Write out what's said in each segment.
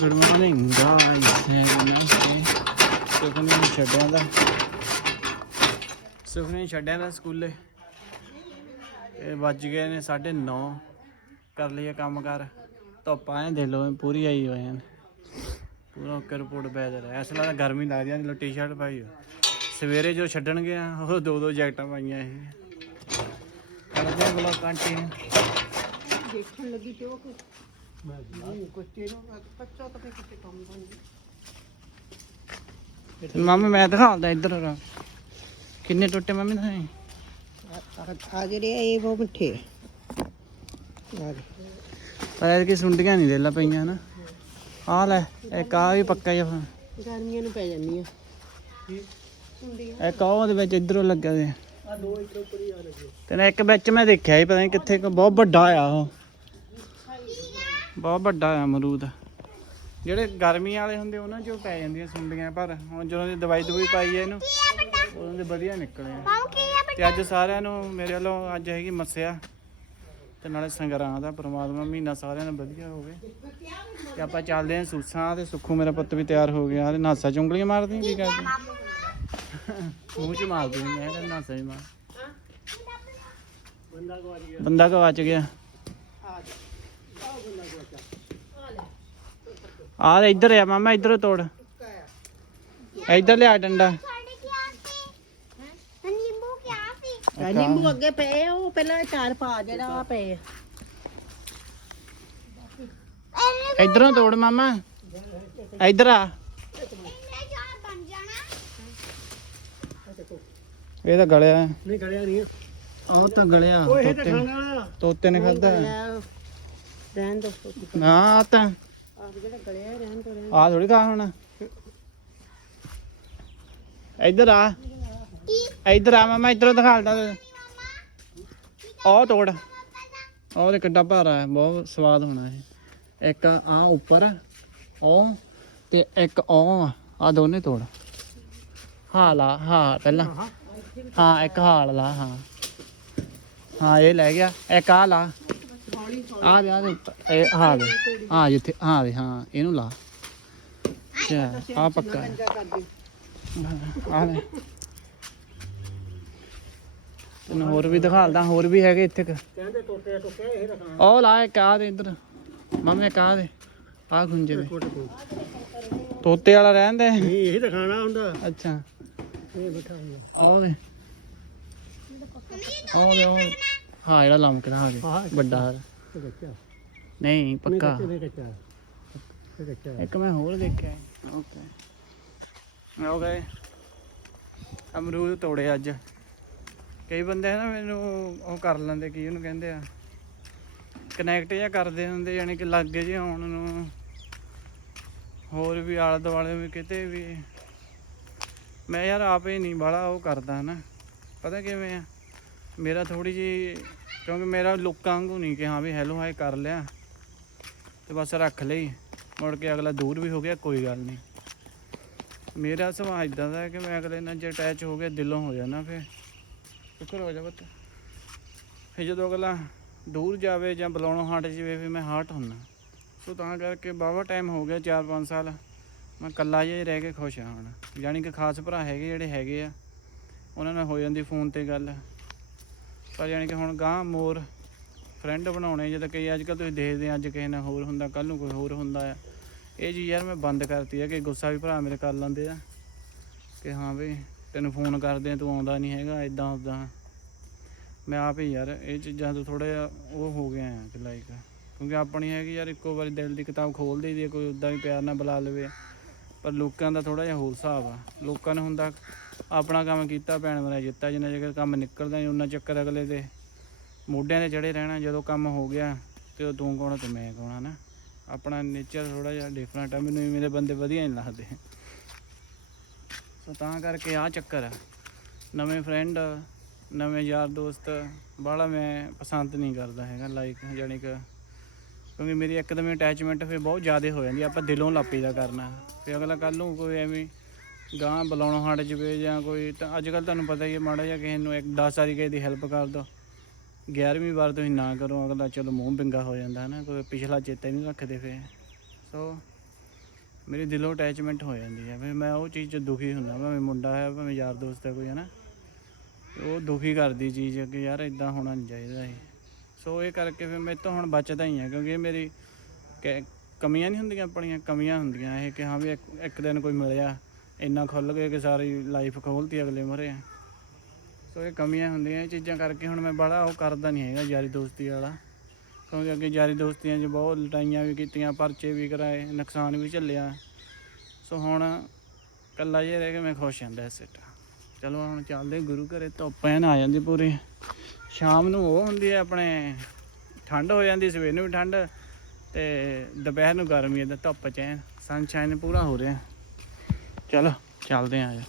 Good morning ਸੁਖਨੇ ਨੂੰ ਛੱਡਿਆ ਦਾ। ਸੁਖਨੇ ਛੱਡਿਆ ਦਾ ਸਕੂਲੇ। ਇਹ ਵੱਜ ਗਏ ਨੇ 9:30 ਕਰ ਲਈਏ ਕੰਮ ਕਰ। ਧੁੱਪਾਂ ਆਏ ਦੇ ਲੋ ਪੂਰੀ ਆਈ ਹੋਏ ਹਨ ਪੂਰਾ ਕਰਪੋਟ ਬੈਜ ਰਿਹਾ। ਇਸ ਲਈ ਗਰਮੀ ਲੱਗਦੀ ਆ ਲੋ ਟੀ-ਸ਼ਰਟ ਪਾਈ ਸਵੇਰੇ ਜੋ ਛੱਡਣ ਗਿਆ ਉਹ ਦੋ ਦੋ ਜੈਕਟਾਂ ਪਾਈਆਂ ਇਹ। ਕਰਦੇ ਬਲੌਗ ਕੰਟੀਨਿਊ ਦੇਖਣ ਲੱਗੀ ਤੇ ਉਹ ਕੁਝ ਕੁੱਤੇ ਨੂੰ ਕੱਚਾ ਤਾਂ ਫੇ ਕਿਤੇ ਕੰਮ ਬਣ ਮਾਮੇ ਮੈਂ ਦਿਖਾਉਂਦਾ ਇੱਧਰ ਰ ਕਿੰਨੇ ਟੁੱਟੇ ਮੰਮੀ ਦਿਖਾਈ ਆ ਜਿਹੜੇ ਆ, ਇਹ ਬਹੁਤ ਮਿੱਠੇ ਆ। ਆ ਪਰ ਇਹਦੇ ਸੁੰਡੀਆਂ ਨਹੀਂ ਦੇਲਾ ਪਈਆਂ ਨਾ। ਆ ਲੈ ਇੱਕ ਆ ਵੀ ਪੱਕਾ ਜਿਹਾ। ਗਰਮੀਆਂ ਨੂੰ ਪੈ ਜਾਂਦੀਆਂ। ਇੱਕ ਆਹ ਉਹਦੇ ਵਿੱਚ ਇਧਰੋਂ ਲੱਗਾ ਦੇ। ਆ ਦੋ ਇਧਰੋਂ ਪਰੀ ਆ ਲੱਗੇ ਤੇ ਨਾ ਇੱਕ ਵਿੱਚ ਮੈਂ ਦੇਖਿਆ ਸੀ ਪਤਾ ਨਹੀਂ ਕਿੱਥੇ ਕੁ ਬਹੁਤ ਵੱਡਾ ਆ ਉਹ। ਬਹੁਤ ਵੱਡਾ ਆ ਅਮਰੂਦ। ਜਿਹੜੇ ਗਰਮੀ ਵਾਲੇ ਹੁੰਦੇ ਉਹਨਾਂ ਚੋਂ ਪੈ ਜਾਂਦੀਆਂ ਸੁੰਡੀਆਂ, ਪਰ ਹੁਣ ਜਦੋਂ ਦੀ ਦਵਾਈ ਦਵਾਈ ਪਾਈ ਹੈ ਇਹਨੂੰ, ਉਦੋਂ ਦੇ ਵਧੀਆ ਨਿਕਲੇ ਆ। ਤੇ ਅੱਜ ਸਾਰਿਆਂ ਨੂੰ ਮੇਰੇ ਵੱਲੋਂ ਅੱਜ ਹੈਗੀ ਮੱਸਿਆ, ਤੇ ਨਾਲੇ ਸੰਗਰਾਂ ਦਾ ਪ੍ਰਮਾਤਮਾ ਮਹੀਨਾ ਸਾਰਿਆਂ ਦਾ ਵਧੀਆ ਹੋਵੇ। ਤੇ ਆਪਾਂ ਚੱਲਦੇ ਹਾਂ ਸੂਸਾਂ ਤੇ, ਸੁੱਖੂ ਮੇਰਾ ਪੁੱਤ ਵੀ ਤਿਆਰ ਹੋ ਗਿਆ ਤੇ ਨਾਸਾ ਚੁੰਗਲੀਆਂ ਮਾਰਦੀ ਕੀ ਕਰਦੀ। ਮੂੰਹ ਚ ਮਾਰਦੀ ਮੈਂ ਤਾਂ ਨਾਸਾ ਹੀ ਮਾਰ। ਬੰਦਾ ਗਵਾਚ ਗਿਆ। ਆ ਲੈ ਇੱਧਰ ਆ ਮਾਮਾ ਇੱਧਰੋਂ ਤੋੜ। ਇੱਧਰ ਲਿਆ ਡੰਡਾ। ਨਿੰਬੂ ਅੱਗੇ ਪਏ ਆ, ਉਹ ਪਹਿਲਾਂ ਚਾਰ ਪਾ ਜਿਹੜਾ ਆ ਪਏ ਆ। ਇੱਧਰੋਂ ਤੋੜ ਮਾਮਾ। ਇੱਧਰ ਆ। ਇਹ ਤਾਂ ਗਲਿਆ। ਨਹੀਂ ਗਲਿਆ ਨਹੀਂ ਉਹ ਤਾਂ ਗਲਿਆ ਤੋਤੇ। ਤੋਤੇ ਨੇ ਖਾਦਾ ਗਲਿਆ। ਰਹਿਣ ਦੋ। ਨਾ ਆ ਤਾਂ ਆ ਜਿਹੜਾ ਗਲਿਆ ਰਹਿਣ ਦੋ ਰਹਿਣ ਆ ਥੋੜੀ ਖਾ ਹੁਣ। ਇੱਧਰ ਆ। ਇੱਧਰ ਆ ਮਾਮਾ ਇੱਧਰੋਂ ਦਿਖਾਲਦਾ ਉਹ ਤੋੜ। ਉਹ ਤੇ ਕਿੱਡਾ ਭਾਰਾ ਹੈ ਬਹੁਤ ਸਵਾਦ ਹੋਣਾ ਇਹ। ਇੱਕ ਆ ਉੱਪਰ ਉਹ ਤੇ ਇੱਕ ਉਹ ਆ। ਆਹ ਦੋਨੇ ਤੋੜ। ਹਾਂ ਲਾ ਹਾਂ ਪਹਿਲਾਂ। ਹਾਂ। ਇੱਕ ਹਾਲ ਲਾ ਹਾਂ। ਹਾਂ ਇਹ ਲੈ ਗਿਆ। ਇੱਕ ਆ ਲਾ। ਆ ਦੇ ਆ ਦੇ ਉੱਪਰ, ਇਹ ਹਾਂ ਦੇ। ਹਾਂ ਜਿੱਥੇ ਹਾਂ ਦੇ ਹਾਂ ਇਹਨੂੰ ਲਾ। ਅੱਛਾ ਆ ਪੱਕਾ ਆ ਲੈ ਤੈਨੂੰ ਹੋਰ ਵੀ ਦਿਖਾਲਦਾ ਹੋਰ ਵੀ ਹੈਗੇ ਇੱਥੇ ਕੁ। ਕਹਿੰਦੇ ਟੋਟੇ ਟੋਕੇ ਇਹ ਰਖਾਂ ਉਹ ਲਾ ਇੱਕ ਆ ਦੇ ਇੱਧਰ। ਮਾਮੇ ਕਾ ਦੇ। ਆ ਦੇ। ਤੋਤੇ ਵਾਲਾ ਰਹਿਣ ਦੇ। ਇਹ ਦਿਖਾਣਾ ਹੁੰਦਾ। ਅੱਛਾ। ਇਹ ਬਿਠਾ ਲਿਆ। ਉਹ ਦੇ। ਉਹ ਦੇ ਹਾਂ ਜਿਹੜਾ ਲਮਕਦਾ ਹਾਂ ਦੇ। ਹਾਂ। ਵੱਡਾ ਹਾਰ। ਨਹੀਂ ਪੱਕਾ। ਕੱਚਾ ਕੱਚਾ ਇੱਕ ਮੈਂ ਹੋਰ ਦੇਖਿਆ। ਓਕੇ ਓਕੇ ਅਮਰੂਦ ਤੋੜੇ ਅੱਜ। ਕਈ ਬੰਦੇ ਨਾ ਮੈਨੂੰ ਉਹ ਕਰ ਲੈਂਦੇ ਕੀ ਉਹਨੂੰ ਕਹਿੰਦੇ ਆ ਕਨੈਕਟ ਜਿਹਾ ਕਰਦੇ ਹੁੰਦੇ ਯਾਨੀ ਕਿ ਲੱਗੇ ਜੇ ਆਉਣ ਨੂੰ। ਹੋਰ ਵੀ ਆਲੇ ਦੁਆਲੇ ਵੀ ਕਿਤੇ ਵੀ। ਮੈਂ ਯਾਰ ਆਪੇ ਨਹੀਂ ਬਾਲਾ ਉਹ ਕਰਦਾ ਨਾ। ਪਤਾ ਕਿਵੇਂ ਆ? ਮੇਰਾ ਥੋੜੀ ਜੀ ਕਿਉਂਕਿ ਮੇਰਾ ਲੋਕਾਂ ਵਾਂਗੂ ਨਹੀਂ ਕਿ ਹਾਂ ਵੀ ਹੈਲੋ ਹਾਈ ਕਰ ਲਿਆ। ਤੇ ਬਸ ਰੱਖ ਲਈ। ਮੁੜ ਕੇ ਅਗਲਾ ਦੂਰ ਵੀ ਹੋ ਗਿਆ, ਕੋਈ ਗੱਲ ਨਹੀਂ। ਮੇਰਾ ਸੁਭਾਅ ਇਦਾਂ ਦਾ ਹੈ ਕਿ ਮੈਂ ਅਗਲੇ ਨਾਲ ਜੇ ਅਟੈਚ ਹੋ ਗਿਆ, ਦਿਲੋਂ ਹੋ ਜਾਣਾ ਫਿਰ। ਸ਼ੁਕਰ ਹੋ ਜਾ ਬੱਤ ਫਿਰ ਜਦੋਂ ਅਗਲਾ ਦੂਰ ਜਾਵੇ ਜਾਂ ਬੁਲਾਉਣੋਂ ਹਟ ਜਾਵੇ, ਫਿਰ ਮੈਂ ਹਟ ਹੁੰਨਾ। ਸੋ ਤਾਂ ਕਰਕੇ ਬਾਵਾ ਟਾਈਮ ਹੋ ਗਿਆ 4-5 ਸਾਲ। ਮੈਂ ਇਕੱਲਾ ਜਿਹਾ ਹੀ ਰਹਿ ਕੇ ਖੁਸ਼ ਹਾਂ ਹੁਣ। ਯਾਨੀ ਕਿ ਖਾਸ ਭਰਾ ਹੈਗੇ ਜਿਹੜੇ ਹੈਗੇ ਆ। ਉਹਨਾਂ ਨਾਲ ਹੋ ਜਾਂਦੀ ਫੋਨ ਤੇ ਗੱਲ। ਪਰ ਯਾਨੀ ਕਿ ਹੁਣ ਗਾਂ ਮੋਰ ਫਰੈਂਡ ਬਣਾਉਣੇ ਜਦੋਂ ਕਈ ਅੱਜ ਕੱਲ ਤੁਸੀਂ ਦੇਖਦੇ ਆ ਅੱਜ ਕਿਸੇ ਨਾਲ ਹੋਰ ਹੁੰਦਾ ਕੱਲ ਨੂੰ ਕੋਈ ਹੋਰ ਹੁੰਦਾ ਆ। ਇਹ ਜੀ ਯਾਰ ਮੈਂ ਬੰਦ ਕਰਤੀ ਆ ਕਿ ਗੁੱਸਾ ਵੀ ਭਰਾ ਮੇਰੇ ਕਰ ਲੈਂਦੇ ਆ ਕਿ ਹਾਂ ਵੀ ਤੈਨੂੰ ਫੋਨ ਕਰਦੇ ਆ ਤੂੰ ਆਉਂਦਾ ਨਹੀਂ ਹੈਗਾ ਇਦਾਂ ਉਦਾਂ ਮੈਂ ਆਪ ਹੀ ਯਾਰ ਇਹ ਚੀਜ਼ਾਂ ਤੋਂ ਥੋੜਾ ਜਿਹਾ ਉਹ ਹੋ ਗਿਆ ਆ ਕਿ ਲਾਈਕ ਕਿਉਂਕਿ ਆਪਣੀ ਹੈਗੀ ਯਾਰ ਇੱਕੋ ਵਾਰੀ ਦਿਲ ਦੀ ਕਿਤਾਬ ਖੋਲ ਦੇਈਦੀ ਆ, ਕੋਈ ਉਦਾਂ ਵੀ ਪਿਆਰ ਨਾਲ ਬੁਲਾ ਲਵੇ। ਪਰ ਲੋਕਾਂ ਦਾ ਥੋੜਾ ਜਿਹਾ ਹੋਰ ਹਿਸਾਬ ਆ। ਲੋਕਾਂ ਨੂੰ ਹੁੰਦਾ ਆਪਣਾ ਕੰਮ ਕੀਤਾ, ਭੈਣ ਮੇਰਾ ਜਿੱਤਾ, ਜਿੰਨਾ ਚਿਰ ਕੰਮ ਨਿਕਲਦਾ ਨਹੀਂ ਉਹਨਾਂ ਚੱਕਰ ਅਗਲੇ ਦੇ ਮੋਢਿਆਂ ਤੇ ਚੜੇ ਰਹਿਣਾ, ਜਦੋਂ ਕੰਮ ਹੋ ਗਿਆ, ਤੇ ਉਹ ਤੂੰ ਕੌਣ ਆ ਤੇ ਮੈਂ ਕੌਣ ਆ ਨਾ? ਆਪਣਾ ਨੇਚਰ ਥੋੜਾ ਜਿਹਾ ਡਿਫਰੈਂਟ ਆ, ਮੈਨੂੰ ਮੇਰੇ ਬੰਦੇ ਵਧੀਆ ਨਹੀਂ ਲੱਗਦੇ। ਸੋ ਤਾਂ ਕਰਕੇ ਆ ਚੱਕਰ ਆ। ਨਵੇਂ ਫਰੈਂਡ ਨਵੇਂ ਯਾਰ ਦੋਸਤ, ਬਾਹਲਾ ਮੈਂ ਪਸੰਦ ਨਹੀਂ ਕਰਦਾ ਹੈਗਾ ਲਾਈਕ ਜਾਨੀ ਕਿ ਕਿਉਂਕਿ ਮੇਰੀ ਇੱਕਦਮ ਅਟੈਚਮੈਂਟ ਫਿਰ ਬਹੁਤ ਜ਼ਿਆਦਾ ਹੋ ਜਾਂਦੀ ਆਪਾਂ ਦਿਲੋਂ ਲਾਪੀ ਦਾ ਕਰਨਾ। ਫਿਰ ਅਗਲਾ ਕੱਲ ਨੂੰ ਕੋਈ ਐਵੇਂ ਗਾਂ ਬੁਲਾਉਣੋਂ ਹਟ ਜਵੇ ਜਾਂ ਕੋਈ, ਤਾਂ ਅੱਜ ਕੱਲ ਤੁਹਾਨੂੰ ਪਤਾ ਹੀ ਹੈ ਮਾੜਾ ਜਿਹਾ ਕਿਸੇ ਨੂੰ ਇੱਕ 10 ਵਾਰੀ ਕਿਸੇ ਦੀ ਹੈਲਪ ਕਰ ਦੋ। 11ਵੀਂ ਵਾਰ ਤੁਸੀਂ ਨਾ ਕਰੋ, ਅਗਲਾ ਚਲੋ ਮੂੰਹ ਬਿੰਗਾ ਹੋ ਜਾਂਦਾ ਹੈ ਨਾ ਕੋਈ ਪਿਛਲਾ ਚੇਤਾ ਨਹੀਂ ਰੱਖਦੇ ਫੇ ਸੋ ਮੇਰੀ ਦਿਲੋਂ ਅਟੈਚਮੈਂਟ ਹੋ ਜਾਂਦੀ ਹੈ। ਫਿਰ ਮੈਂ ਉਹ ਚੀਜ਼ 'ਚ ਦੁਖੀ ਹੁੰਦਾ, ਭਾਵੇਂ ਮੁੰਡਾ ਹੈ, ਭਾਵੇਂ ਯਾਰ ਦੋਸਤ ਹੈ ਕੋਈ ਹੈ ਨਾ ਉਹ ਦੁਖੀ ਕਰਦੀ ਚੀਜ਼ ਕਿ ਯਾਰ ਇਦਾਂ ਹੋਣਾ ਨਹੀਂ ਚਾਹੀਦਾ ਸੀ। ਸੋ ਇਹ ਕਰਕੇ ਫਿਰ ਮੇਰੇ ਤੋਂ ਹੁਣ ਬਚਦਾ ਹੀ ਆ ਕਿਉਂਕਿ ਇਹ ਮੇਰੀ ਕ- ਕਮੀਆਂ ਨਹੀਂ ਹੁੰਦੀਆਂ ਆਪਣੀਆਂ, ਕਮੀਆਂ ਹੁੰਦੀਆਂ ਇਹ ਕਿ ਹਾਂ ਵੀ ਇੱਕ ਦਿਨ ਕੋਈ ਮਿਲਿਆ। ਇੰਨਾ ਖੁੱਲ ਕੇ ਕਿ ਸਾਰੀ ਲਾਈਫ ਖੋਲਤੀ ਅਗਲੇ ਮਰੇ ਸੋ ਇਹ ਕਮੀਆਂ ਹੁੰਦੀਆਂ, ਇਹ ਚੀਜ਼ਾਂ ਕਰਕੇ ਹੁਣ ਮੈਂ ਬੜਾ ਉਹ ਕਰਦਾ ਨਹੀਂ ਹੈਗਾ ਯਾਰੀ ਦੋਸਤੀ ਵਾਲਾ। ਕਿਉਂਕਿ ਅੱਗੇ ਯਾਰੀ ਦੋਸਤੀਆਂ 'ਚ ਬਹੁਤ ਲਟਾਈਆਂ ਵੀ ਕੀਤੀਆਂ, ਪਰਚੇ ਵੀ ਕਰਾਏ, ਨੁਕਸਾਨ ਵੀ ਝੱਲਿਆ। ਸੋ ਹੁਣ ਕੱਲਾ ਜਿਹਾ ਰਹਿ ਕੇ ਮੈਂ ਖੁਸ਼ ਹੁੰਦਾ ਇਸ ਸਿੱਟਾ ਚਲੋ ਹੁਣ ਚੱਲਦੇ ਗੁਰੂ ਘਰੇ ਧੁੱਪ ਐਨ ਆ ਜਾਂਦੀ ਪੂਰੀ। ਸ਼ਾਮ ਨੂੰ ਉਹ ਹੁੰਦੀ ਹੈ ਆਪਣੇ, ਠੰਡ ਹੋ ਜਾਂਦੀ, ਸਵੇਰ ਨੂੰ ਵੀ ਠੰਡ ਤੇ ਦੁਪਹਿਰ ਨੂੰ ਗਰਮੀ ਹੈ, ਤਾਂ ਧੁੱਪ ਚ ਐਨ ਸਨਸ਼ਾਈਨ ਪੂਰਾ ਹੋ ਰਿਹਾ। ਚਲੋ, ਚੱਲਦੇ ਆਂ ਯਾਰ।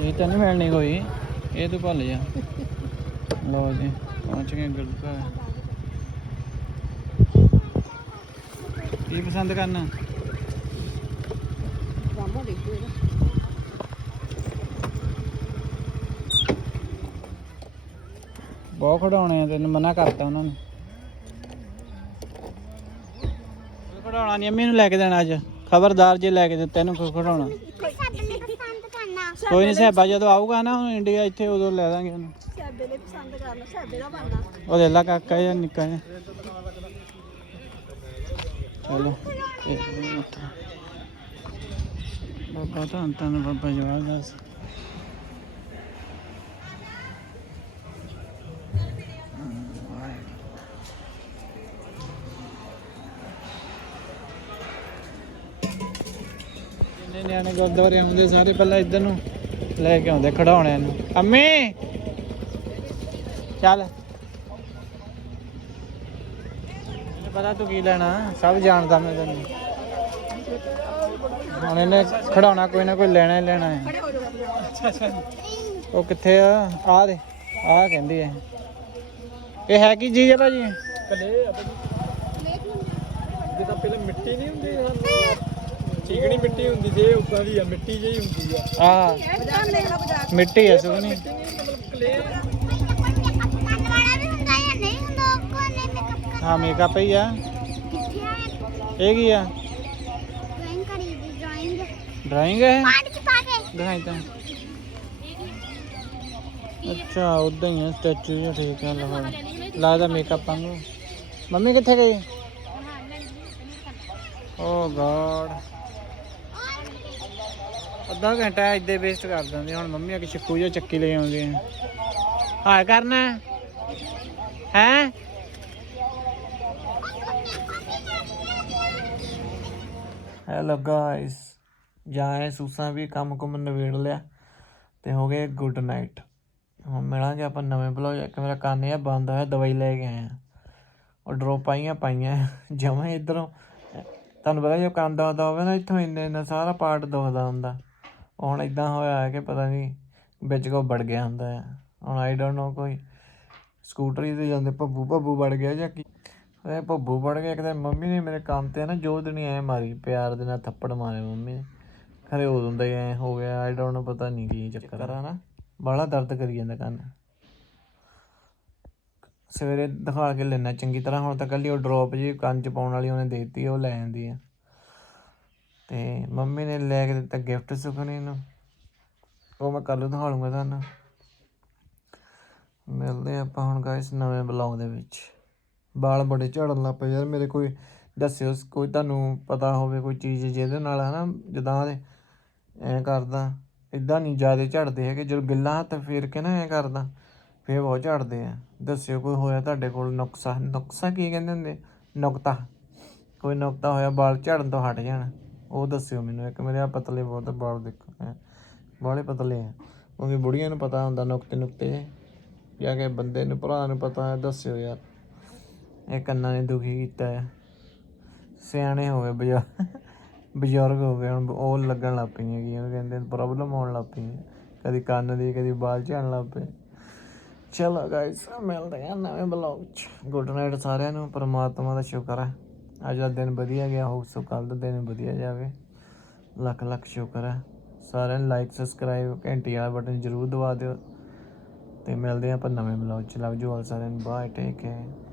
ਇਹ ਤਾਂ ਨਹੀਂ ਮਿਲਣੀ ਕੋਈ, ਇਹ ਤੂੰ ਭੁੱਲ ਜਾ। ਲਓ ਜੀ ਪਹੁੰਚ ਗਏ ਗੁਰੂ ਕੀ ਪਸੰਦ ਕਰਨਾ? ਬਹੁਤ ਖੜਾਉਣੇ ਆ, ਤੈਨੂੰ ਮਨਾ ਕਰਤਾ ਉਹਨਾਂ ਨੇ। ਖੜਾਉਣਾ ਨਹੀਂ ਅੰਮੀ ਨੂੰ ਲੈ ਕੇ ਦੇਣਾ ਅੱਜ। ਖਬਰਦਾਰ ਜੇ ਲੈ ਕੇ ਦਿੱਤਾ ਇਹਨੂੰ ਕੋਈ ਖੜਾਉਣਾ। ਕੋਈ ਨਹੀਂ ਸਹਿਬਾ ਜਦੋਂ ਆਊਗਾ ਨਾ ਹੁਣ ਇੰਡੀਆ ਇੱਥੇ ਉਦੋਂ ਲੈ ਦਾਂਗੇ ਉਹਨੂੰ। ਸਾਡੇ ਲਈ ਪਸੰਦ ਕਰ ਲਓ ਸਾਡੇ ਦਾ ਬਣਨਾ ਉਹ ਦੇ ਲਾ ਕਾਕਾ ਜਾਂ ਨਿੱਕਾ ਜਿਹਾ। ਚਲੋ ਮਿੰਟ। ਬਾਬਾ ਤਾਂ ਤਾਂ ਬਾਬਾ ਜਵਾਬ ਦੱਸ। ਨਿਆਣੇ ਗੁਰਦੁਆਰੇ ਆਉਂਦੇ, ਸਾਰੇ ਪਹਿਲਾਂ ਇੱਧਰ ਨੂੰ ਲੈ ਕੇ ਆਉਂਦੇ ਖੜਾਉਣਿਆਂ ਨੂੰ। ਅੰਮੀ! ਚੱਲ। ਪਤਾ ਤੂੰ ਕੀ ਲੈਣਾ, ਸਭ ਜਾਣਦਾ ਮੈਂ ਤੈਨੂੰ। ਹੁਣ ਇਹਨੇ ਖੜਾਉਣਾ ਕੋਈ ਨਾ ਕੋਈ ਲੈਣਾ ਹੀ ਲੈਣਾ ਹੈ। ਉਹ ਕਿੱਥੇ ਆ? ਆ ਦੇ ਆ ਕਹਿੰਦੀ ਹੈ। ਇਹ ਹੈ ਕੀ ਚੀਜ਼ ਹੈ ਭਾਜੀ? ਕਲੇ ਜਿੱਦਾਂ ਪਹਿਲਾਂ ਮਿੱਟੀ ਨਹੀਂ ਹੁੰਦੀ ਚੀਕਣੀ ਮਿੱਟੀ ਹੁੰਦੀ ਇਹ ਉਦਾਂ ਦੀ ਆ ਮਿੱਟੀ ਜਿਹੀ ਹੁੰਦੀ ਆ। ਆ ਮਿੱਟੀ ਹੈ ਸੁਣੀ ਮਤਲਬ ਕਲੇ ਹਾਂ ਮੇਕਅਪ ਹੀ ਆ। ਇਹ ਕੀ ਆ? ਡਰਾਇੰਗ ਹੈ ਦਿਖਾਈ ਤਾਂ। ਅੱਛਾ ਉਦਾਂ ਹੀ ਹੈ ਸਟੈਚੂ ਜਿਹਾ ਠੀਕ ਹੈ ਲਗਾ ਲੱਗਦਾ ਮੇਕਅਪ ਵਾਂਗੂ। ਮੰਮੀ ਕਿੱਥੇ ਗਈ? ਓ ਗॉड ਅੱਧਾ ਘੰਟਾ ਇੱਦੇ ਵੇਸਟ ਕਰ ਦਿੰਦੇ ਹੁਣ ਮੰਮੀ ਆ ਕੇ ਚੱਕੂ ਜਿਹਾ ਚੱਕੀ ਲੈ ਆਉਂਦੀ ਹੈ ਹਾਂ ਕਰਨਾ? ਹੈ? ਹੈਲੋ ਗਾਇਸ ਜਾਏ ਸੂਸਾਂ ਵੀ ਕੰਮ ਕੁਮ ਨਵੇੜ ਲਿਆ ਤੇ ਹੋ ਗਏ ਗੁੱਡ ਨਾਈਟ ਹੁਣ ਮਿਲਾਂਗੇ ਆਪਾਂ ਨਵੇਂ ਬਲੌਗ ਇੱਕ ਮੇਰਾ ਕੰਨ ਆ ਬੰਦ ਹੋਇਆ, ਦਵਾਈ ਲੈ ਕੇ ਆਇਆ ਉਹ ਡਰੋਪ ਪਾਈਆਂ ਪਾਈਆਂ, ਜਮਾਂ ਇਧਰੋਂ। ਤੁਹਾਨੂੰ ਪਤਾ ਜੋ ਕੰਨ ਦੁਖਦਾ ਹੋਵੇ ਨਾ, ਇੱਥੋਂ ਇੰਨੇ ਇੰਨਾ ਸਾਰਾ ਪਾਰਟ ਦੁਖਦਾ ਹੁੰਦਾ। ਹੁਣ ਇਦਾਂ ਹੋਇਆ ਹੈ ਕਿ ਪਤਾ ਨਹੀਂ ਵਿੱਚ ਕੋ ਵੜ ਗਿਆ ਹੁੰਦਾ ਹੈ। ਹੁਣ ਆਈ ਡੋਨਟ ਨੋ ਕੋਈ ਸਕੂਟਰੀ ਤੇ ਜਾਂਦੇ ਭੱਬੂ ਭੱਬੂ ਵੜ ਗਿਆ ਜਾਂ ਕੀ? ਇਹ ਭੱਬੂ ਵੜ ਗਿਆ ਕਿਤੇ ਮੰਮੀ ਨੇ ਮੇਰੇ ਕੰਨ ਤੇ ਨਾ ਜੋ ਦਿਨੀ ਐ ਮਾਰੀ ਪਿਆਰ ਦੇ ਨਾਲ ਥੱਪੜ ਮਾਰੇ ਮੰਮੀ ਨੇ। ਖਰੇ ਉਦੋਂ ਦਾ ਹੀ ਐ ਹੋ ਗਿਆ ਆਈ ਡੋਨਟ ਨੋ ਪਤਾ ਨਹੀਂ ਕੀ ਚੱਕਰ। ਆ ਨਾ। ਬਾਹਲਾ ਦਰਦ ਕਰੀ ਜਾਂਦਾ ਕੰਨ। ਸਵੇਰੇ ਦਿਖਾ ਕੇ ਲੈਣਾ ਚੰਗੀ ਤਰ੍ਹਾਂ ਹੁਣ ਤਾਂ ਕੱਲੀ ਉਹ ਡ੍ਰੌਪ ਜੀ ਕੰਨ ਚ ਪਾਉਣ ਵਾਲੀ ਉਹਨੇ ਦੇ ਦਿੱਤੀ ਉਹ ਲੈ ਜਾਂਦੀ ਆ। ਅਤੇ ਮੰਮੀ ਨੇ ਲੈ ਕੇ ਦਿੱਤਾ ਗਿਫਟ ਸੁਖਣੀ ਨੂੰ। ਉਹ ਮੈਂ ਕੱਲ ਨੂੰ ਦਿਖਾ ਲੂੰਗਾ ਤੁਹਾਨੂੰ। ਮਿਲਦੇ ਆਪਾਂ ਹੁਣ ਗਾਇਸ ਨਵੇਂ ਬਲੌਗ ਦੇ ਵਿੱਚ। ਵਾਲ ਬੜੇ ਝੜਨ ਲੱਗ ਪਏ ਯਾਰ, ਮੇਰੇ ਕੋਈ ਦੱਸਿਓ, ਕੋਈ ਤੁਹਾਨੂੰ ਪਤਾ ਹੋਵੇ ਕੋਈ ਚੀਜ਼ ਜਿਹਦੇ ਨਾਲ ਹਨਾ, ਜਦਾਂ ਦੇ ਐਂ ਕਰਦਾ। ਇਦਾਂ ਨਹੀਂ ਜ਼ਿਆਦਾ ਝੜਦੇ ਹੈਗੇ, ਜਦੋਂ ਗਿੱਲਾ ਹੱਥ ਫੇਰ ਕੇ ਨਾ ਐਂ ਕਰਦਾ, ਫੇਰ ਬਹੁਤ ਝੜਦੇ ਆ। ਦੱਸਿਓ ਕੋਈ ਹੋਇਆ ਤੁਹਾਡੇ ਕੋਲ ਨੁਕਸਾ? ਨੁਕਸਾ ਕੀ ਕਹਿੰਦੇ ਹੁੰਦੇ? ਨੁਕਤਾ। ਕੋਈ ਨੁਕਤਾ ਹੋਇਆ, ਵਾਲ ਝੜਨ ਤੋਂ ਹਟ ਜਾਣ। ਉਹ ਦੱਸਿਓ ਮੈਨੂੰ ਇੱਕ, ਮੇਰੇ ਆ ਪਤਲੇ ਬਹੁਤ ਆ, ਵਾਲ ਦੇਖੋ ਐਂ ਬਾਲੇ ਪਤਲੇ ਆ। ਕਿਉਂਕਿ ਬੁੜੀਆਂ ਨੂੰ ਪਤਾ ਹੁੰਦਾ ਨੁਕਤੇ ਨੁਕਤੇ, ਜਾਂ ਕਿ ਬੰਦੇ ਨੂੰ ਭਰਾ ਨੂੰ ਪਤਾ ਹੈ ਦੱਸਿਓ ਯਾਰ। ਇਹ ਕੰਨਾਂ ਨੇ ਦੁਖੀ ਕੀਤਾ ਹੈ ਸਿਆਣੇ ਹੋ ਗਏ ਬਜ਼ੁਰਗ ਬਜ਼ੁਰਗ ਹੋ ਗਏ, ਹੁਣ ਉਹ ਲੱਗਣ ਲੱਗ ਪਈਆਂ ਕਿ ਉਹ ਕਹਿੰਦੇ ਪ੍ਰੋਬਲਮ ਆਉਣ ਲੱਗ ਪਈ ਕਦੀ ਕੰਨ ਦੀ, ਕਦੀ ਬਾਲ ਝੜਨ ਲੱਗ ਪਏ। ਚਲੋ ਗਾਇਸ ਮਿਲਦੇ ਹਾਂ ਨਵੇਂ ਬਲੌਗ 'ਚ। ਗੁੱਡ ਨਾਈਟ ਸਾਰਿਆਂ ਨੂੰ, ਪਰਮਾਤਮਾ ਦਾ ਸ਼ੁਕਰ ਹੈ ਅੱਜ ਦਾ ਦਿਨ ਵਧੀਆ ਗਿਆ ਹੋਊ ਸੋ ਕੱਲ ਦਾ ਦਿਨ ਵਧੀਆ ਜਾਵੇ। ਲੱਖ ਲੱਖ ਸ਼ੁਕਰ ਹੈ। ਸਾਰਿਆਂ ਨੂੰ ਲਾਈਕ ਸਬਸਕ੍ਰਾਈਬ ਘੰਟੀ ਵਾਲਾ ਬਟਨ ਜ਼ਰੂਰ ਦਬਾ ਦਿਓ। ਤੇ ਮਿਲਦੇ ਹਾਂ ਆਪਾਂ ਨਵੇਂ ਬਲੌਗ ਚ। ਲਵ ਯੂ ਆਲ ਸਾਰਿਆਂ ਨੂੰ। Bye take care